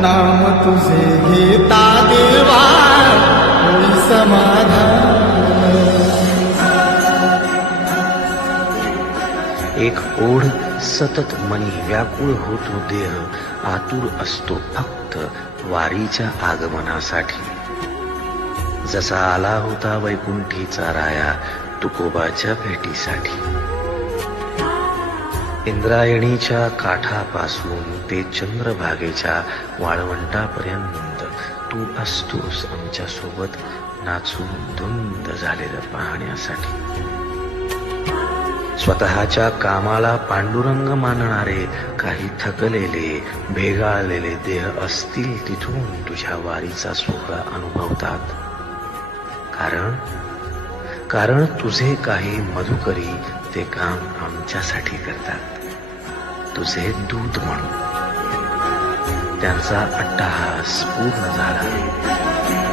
नाम तुझे घेता देवा होई समाधान. एक ओढ सतत मनी व्याकुळ होतो देह आतुर असतो फक्त वारीच्या आगमनासाठी. जसा आला होता वैकुंठीचा राया तुकोबाच्या भेटीसाठी. इंद्रायणीच्या काठापासून ते चंद्रभागेच्या वाळवंटापर्यंत तू असतोस आमच्या सोबत नाचून धुंद झालेलं पाहण्यासाठी. स्वतःच्या कामाला पांडुरंग मानणारे काही थकलेले भेगाळलेले देह असतील तिथून तुझ्या वारीचा सोहळा अनुभवतात. कारण तुझे काही मधुकरी ते काम आमच्यासाठी करतात. तुझे दूत म्हणून त्यांचा अट्टहास पूर्ण झाला.